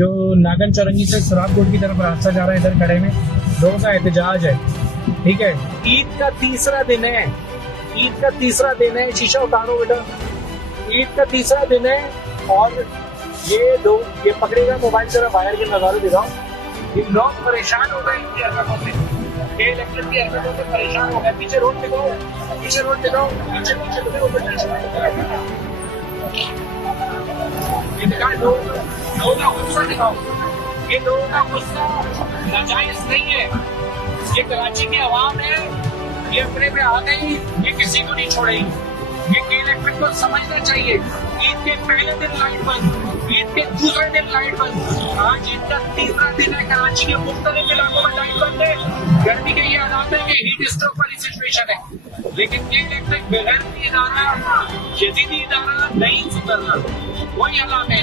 जो नागन चौरंगी से सुराबकोट की तरफ रास्ता जा रहा है, इधर खड़े में लोगों का एहतजाज है। ठीक है, ईद का तीसरा दिन है, ईद का तीसरा दिन है। शीशा उतारो बेटा, ईद का तीसरा दिन है और ये लोग, ये पकड़ेगा मोबाइल जरा बाहर के नजारे दिखाओ। ये लोग परेशान हो गए इनकी हरकतों से, ये इलेक्ट्रिक की हरकतों से परेशान हो गए। पीछे रोड दिखाओ, पीछे रोड दिखाओ, पीछे पीछे लोगों का गुस्सा दिखाओ। ये लोगों का गुस्सा नाजायज नहीं है, ये कराची की आवाम है, ये अपने पे आ गई, ये किसी को नहीं छोड़ेगी। ये इलेक्ट्रिक को समझना चाहिए। ईद के पहले दिन लाइट बंद, ईद के दूसरे दिन लाइट बंद, आज ईद का तीसरा दिन है। कराची के मुख्तलिफ इलाकों में लाइट बंद है। गर्मी के ये हालात है कि हीट स्ट्रोक वाली सिचुएशन है, लेकिन ये इलेक्ट्रिक बगैर इदारा, जदीदी इदारा नहीं सुधरना, वही हालात है।